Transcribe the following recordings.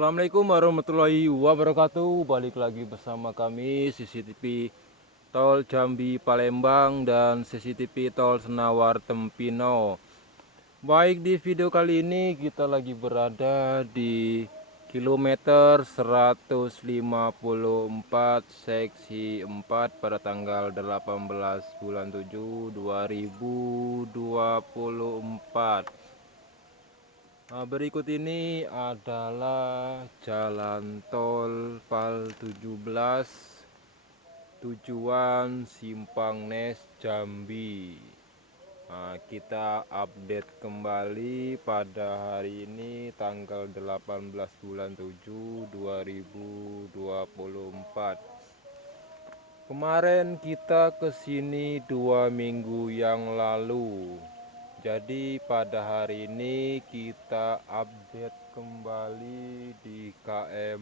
Assalamualaikum warahmatullahi wabarakatuh. Balik lagi bersama kami CCTV Tol Jambi Palembang dan CCTV Tol Senawar Tempino. Baik, di video kali ini kita lagi berada di kilometer 154 seksi 4 pada tanggal 18 bulan 7 2024. Nah, berikut ini adalah jalan tol Pal 17 tujuan Simpang Nes Jambi. Nah, kita update kembali pada hari ini tanggal 18 bulan 7 2024. Kemarin kita kesini 2 minggu yang lalu. Jadi pada hari ini kita update kembali di KM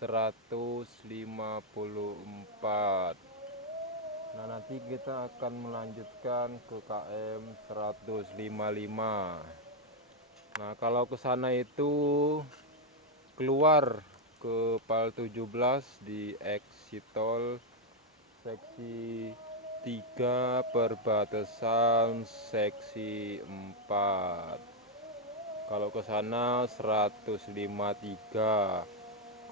154. Nah, nanti kita akan melanjutkan ke KM 155. Nah, kalau ke sana itu keluar ke Pal 17 di exit tol seksi 3 perbatasan seksi 4. Kalau ke sana 153.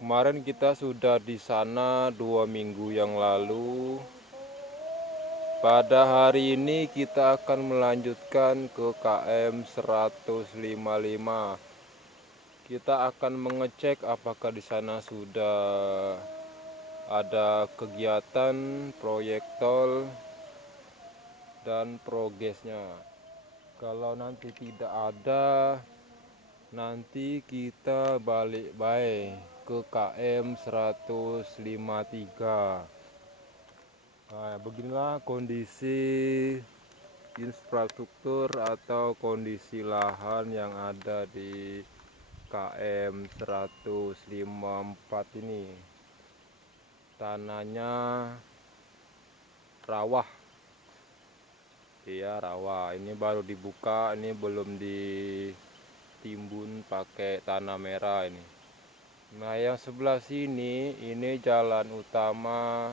Kemarin kita sudah di sana 2 minggu yang lalu. Pada hari ini kita akan melanjutkan ke KM 155. Kita akan mengecek apakah di sana sudah ada kegiatan proyek tol dan progresnya. Kalau nanti tidak ada, nanti kita balik baik ke KM 153. Nah, beginilah kondisi infrastruktur atau kondisi lahan yang ada di KM 154 ini. Tanahnya rawa, iya rawa. Ini baru dibuka, ini belum ditimbun pakai tanah merah ini. Nah, yang sebelah sini ini jalan utama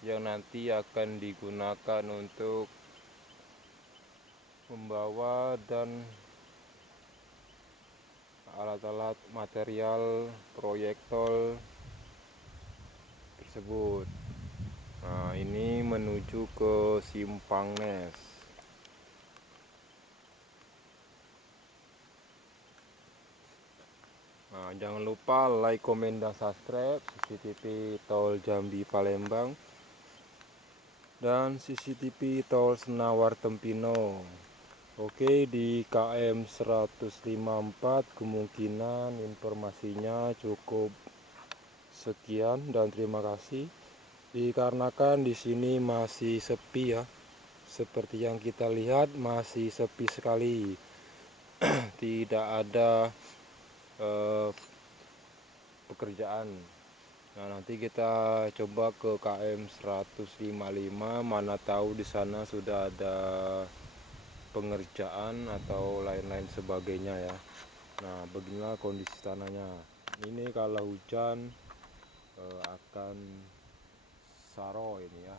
yang nanti akan digunakan untuk membawa dan alat-alat material proyek tol tersebut. Nah, ini menuju ke Simpang Nes. Nah, jangan lupa like, komen, dan subscribe CCTV Tol Jambi Palembang dan CCTV Tol Senawar Tempino. Oke, di KM 154 kemungkinan informasinya cukup sekian dan terima kasih. Dikarenakan di sini masih sepi ya, seperti yang kita lihat masih sepi sekali. Tidak ada pekerjaan. Nah, nanti kita coba ke KM 155, mana tahu di sana sudah ada pengerjaan atau lain-lain sebagainya ya. Nah, beginilah kondisi tanahnya. Ini kalau hujan akan saro ini ya.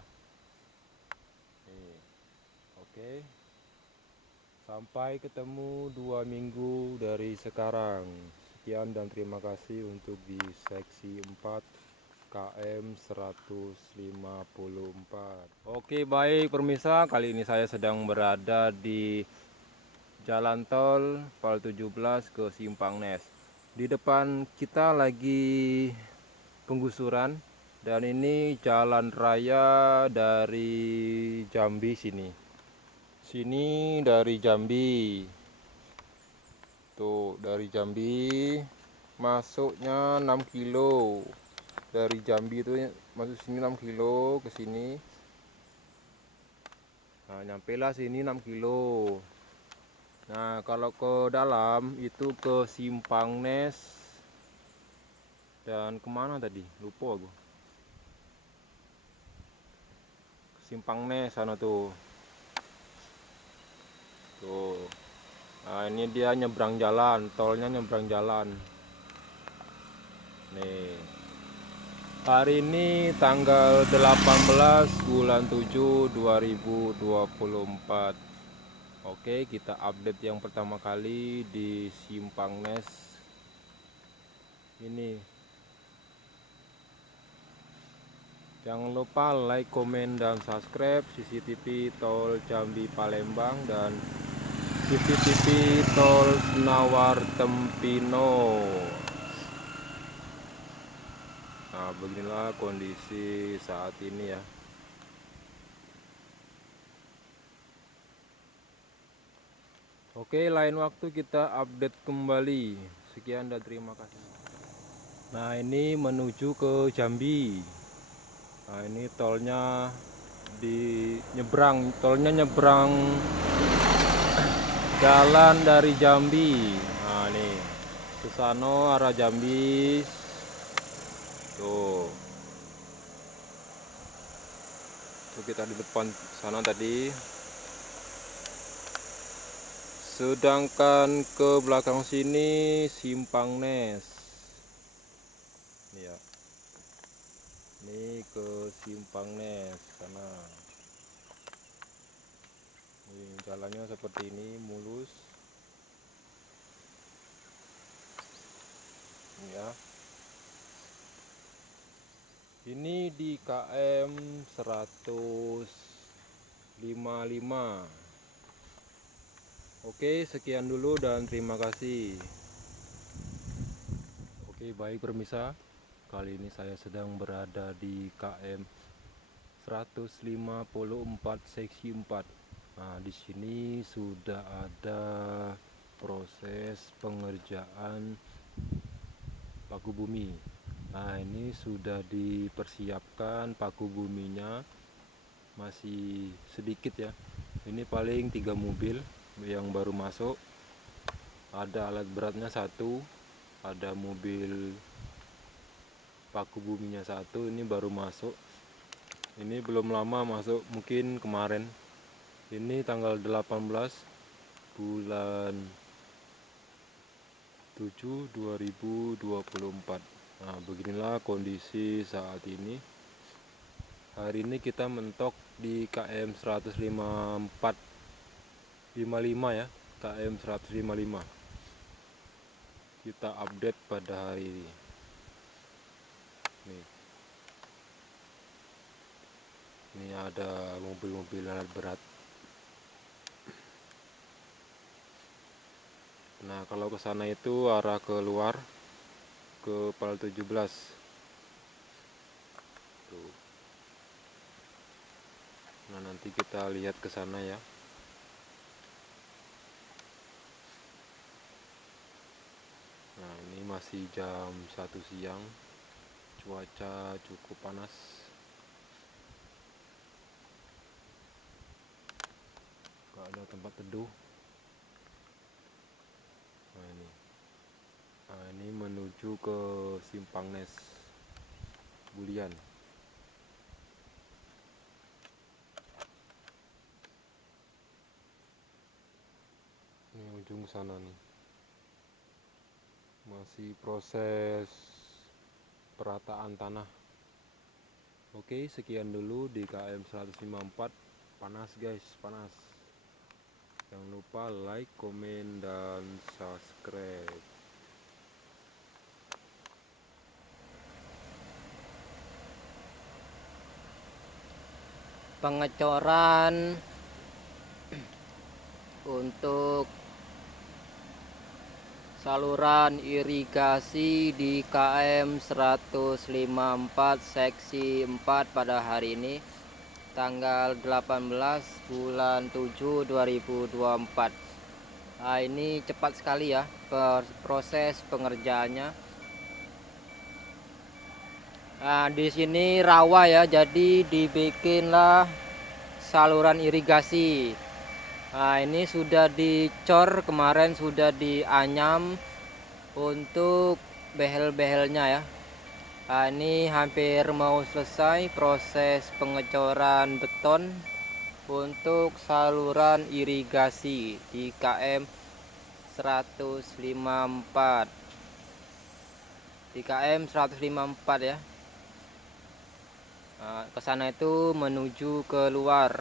Nih. Oke. Sampai ketemu 2 minggu dari sekarang. Sekian dan terima kasih untuk di seksi 4 KM 154. Oke, baik pemirsa, kali ini saya sedang berada di jalan tol Pal 17 ke Simpang Nes. Di depan kita lagi penggusuran dan ini jalan raya dari Jambi sini. Sini dari Jambi. Tuh, dari Jambi masuknya 6 kilo. Dari Jambi itu masuk sini 6 kilo ke sini. Nah, nyampe lah sini 6 kilo. Nah, kalau ke dalam itu ke Simpang Nes dan kemana tadi? Lupa aku. Simpang Nes sana tuh. Tuh. Nah, ini dia nyebrang jalan, tolnya nyebrang jalan. Nih, hari ini tanggal 18 bulan 7 2024. Oke, kita update yang pertama kali di Simpang Nes ini. Jangan lupa like, komen, dan subscribe CCTV Tol Jambi Palembang dan CCTV Tol Senawar Tempino. Nah, beginilah kondisi saat ini ya. Oke, lain waktu kita update kembali. Sekian dan terima kasih. Nah, ini menuju ke Jambi. Nah, ini tolnya tolnya nyebrang jalan dari Jambi. Nah, nih Susano arah Jambi. Tuh. Tuh kita di depan sana tadi. Sedangkan ke belakang sini Simpang Nes. Ya. Ini ke Simpang Nes sana. Ini jalannya seperti ini, mulus. Ya. Ini di KM 155. Oke, sekian dulu dan terima kasih. Oke, baik pemirsa. Kali ini saya sedang berada di KM 154 seksi 4. Nah, di sini sudah ada proses pengerjaan paku bumi. Nah, ini sudah dipersiapkan paku buminya, masih sedikit ya. Ini paling 3 mobil yang baru masuk. Ada alat beratnya 1, ada mobil paku buminya 1, ini baru masuk. Ini belum lama masuk, mungkin kemarin. Ini tanggal 18 bulan 7 2024. Nah, beginilah kondisi saat ini. Hari ini kita mentok di KM 154 ya, KM 155. Kita update pada hari ini. Nih. Ini ada mobil-mobil alat berat. Nah, kalau ke sana itu arah keluar ke Pal 17. Tuh. Nah, nanti kita lihat ke sana ya. Nah, ini masih jam 1 siang. Cuaca cukup panas. Gak ada tempat teduh. Nah, ini menuju ke Simpang Nes Bulian. Ini ujung sana nih. Masih proses perataan tanah. Oke, sekian dulu di KM 154. Panas guys, panas. Jangan lupa like, komen, dan subscribe. Pengecoran untuk saluran irigasi di KM 154 seksi 4 pada hari ini tanggal 18 bulan 7 2024. Nah, ini cepat sekali ya proses pengerjaannya. Nah, di sini rawa ya, jadi dibikinlah saluran irigasi. Nah, ini sudah dicor kemarin, sudah dianyam untuk behel-behelnya ya. Nah, ini hampir mau selesai proses pengecoran beton untuk saluran irigasi di KM 154. di KM 154 ya. Nah, ke sana itu menuju ke luar.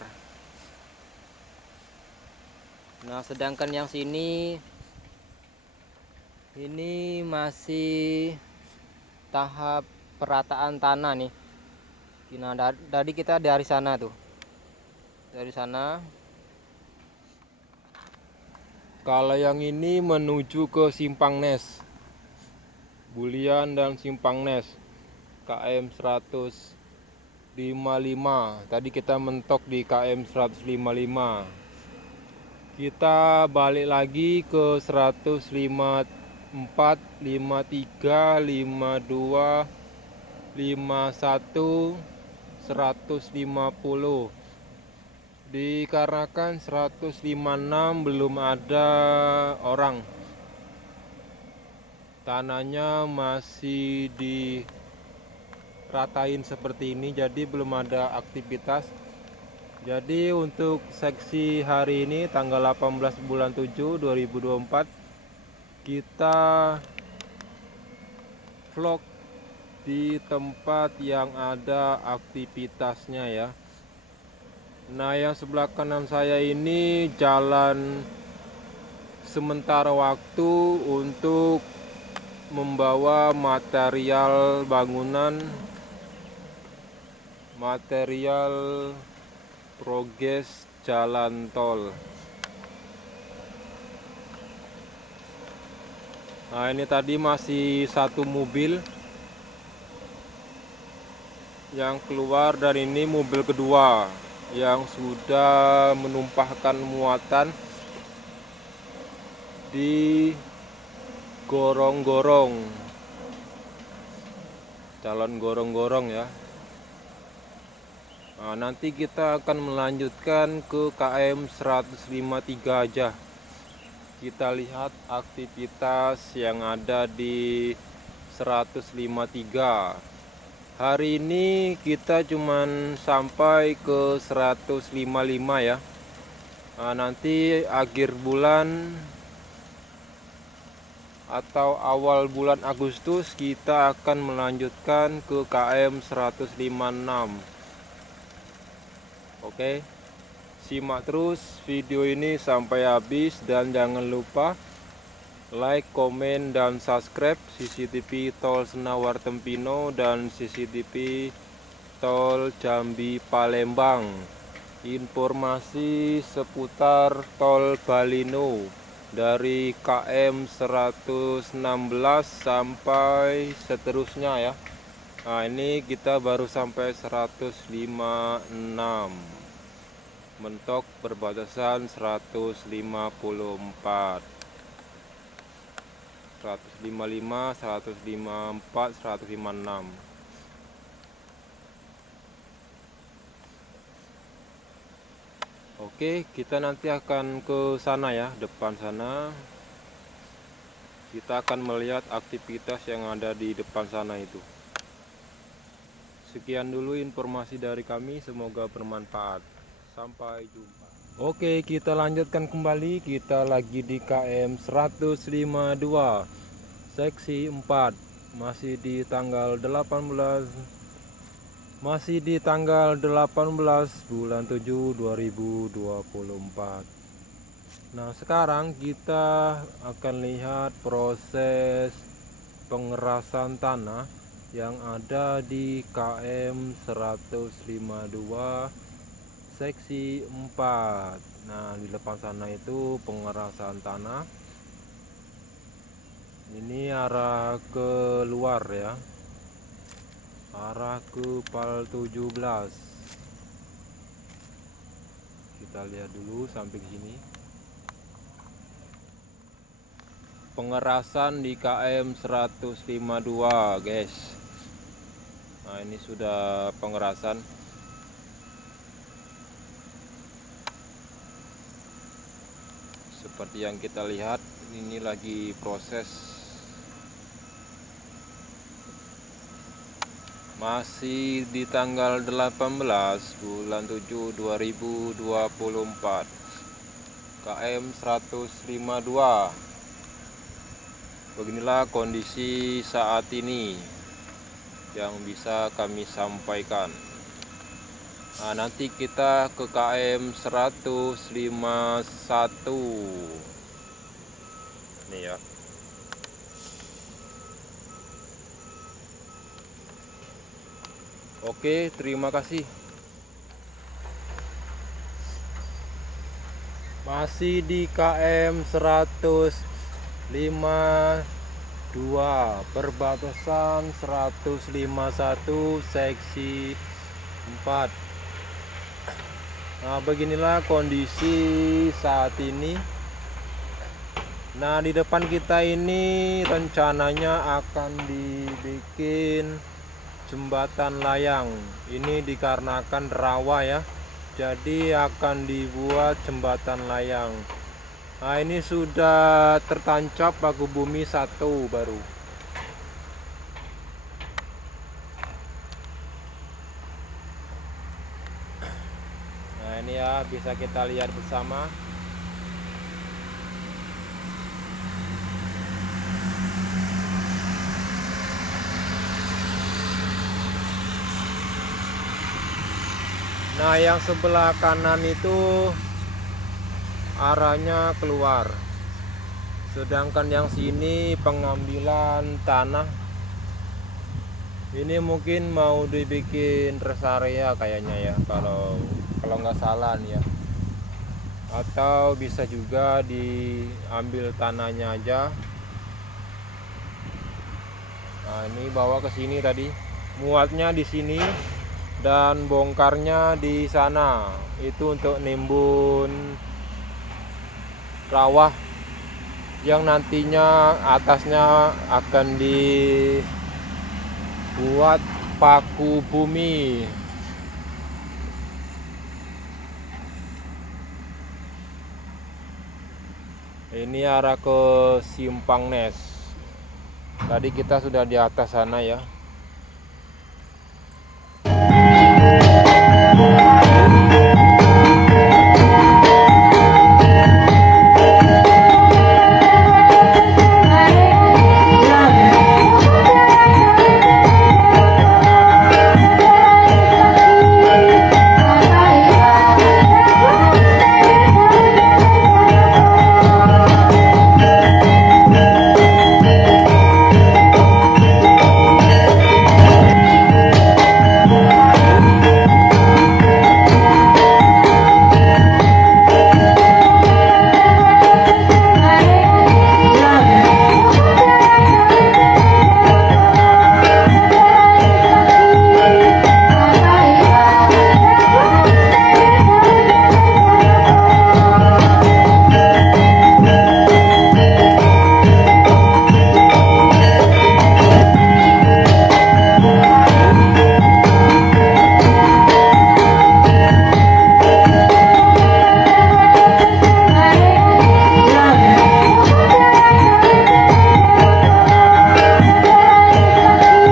Nah, sedangkan yang sini ini masih tahap perataan tanah nih. Nah, tadi kita dari sana tuh. Dari sana. Kalau yang ini menuju ke Simpang Nes, Bulian dan Simpang Nes, KM 155. Tadi kita mentok di KM 155. Kita balik lagi ke 154, 53, 52, 51, 150. Dikarenakan 156 belum ada orang, tanahnya masih diratain seperti ini, jadi belum ada aktivitas. Jadi untuk seksi hari ini tanggal 18 bulan 7 2024 kita vlog di tempat yang ada aktivitasnya ya. Nah, yang sebelah kanan saya ini jalan sementara waktu untuk membawa material bangunan, material progres jalan tol. Nah, ini tadi masih satu mobil yang keluar, dan ini mobil kedua yang sudah menumpahkan muatan di gorong-gorong, calon gorong-gorong ya. Nah, nanti kita akan melanjutkan ke KM 153 aja. Kita lihat aktivitas yang ada di 153. Hari ini kita cuman sampai ke 155 ya. Nah, nanti akhir bulan atau awal bulan Agustus kita akan melanjutkan ke KM 156. Oke, simak terus video ini sampai habis dan jangan lupa like, komen, dan subscribe CCTV Tol Senawar Tempino dan CCTV Tol Jambi Palembang. Informasi seputar Tol Balino dari KM 116 sampai seterusnya ya. Nah, ini kita baru sampai 156, mentok perbatasan 154, 155, 154, 156. Oke, kita nanti akan ke sana ya, depan sana. Kita akan melihat aktivitas yang ada di depan sana itu. Sekian dulu informasi dari kami, semoga bermanfaat. Sampai jumpa. Oke, kita lanjutkan kembali. Kita lagi di KM 152 seksi 4, masih di tanggal 18 bulan 7 2024. Nah, sekarang kita akan lihat proses pengerasan tanah yang ada di KM 152 seksi 4. Nah, di depan sana itu pengerasan tanah. Ini arah ke luar ya, arah ke PAL 17. Kita lihat dulu sampai sini. Pengerasan di KM 152 guys. Nah, ini sudah pengerasan. Seperti yang kita lihat, ini lagi proses, masih di tanggal 18 bulan 7 2024, KM 152. Beginilah kondisi saat ini yang bisa kami sampaikan. Nah, nanti kita ke KM 151 nih ya. Oke, terima kasih. Masih di KM 152 perbatasan 151 seksi 4. Nah, beginilah kondisi saat ini. Nah, di depan kita ini rencananya akan dibikin jembatan layang. Ini dikarenakan rawa ya, jadi akan dibuat jembatan layang. Nah, ini sudah tertancap paku bumi satu baru. Nah, ini ya bisa kita lihat bersama. Nah, yang sebelah kanan itu arahnya keluar, sedangkan yang sini pengambilan tanah. Ini mungkin mau dibikin rest area kayaknya ya, kalau nggak salah nih ya, atau bisa juga diambil tanahnya aja. Nah, ini bawa ke sini tadi, muatnya di sini dan bongkarnya di sana, itu untuk nimbun rawa yang nantinya atasnya akan dibuat paku bumi. Ini arah ke Simpang Nes. Tadi kita sudah di atas sana ya.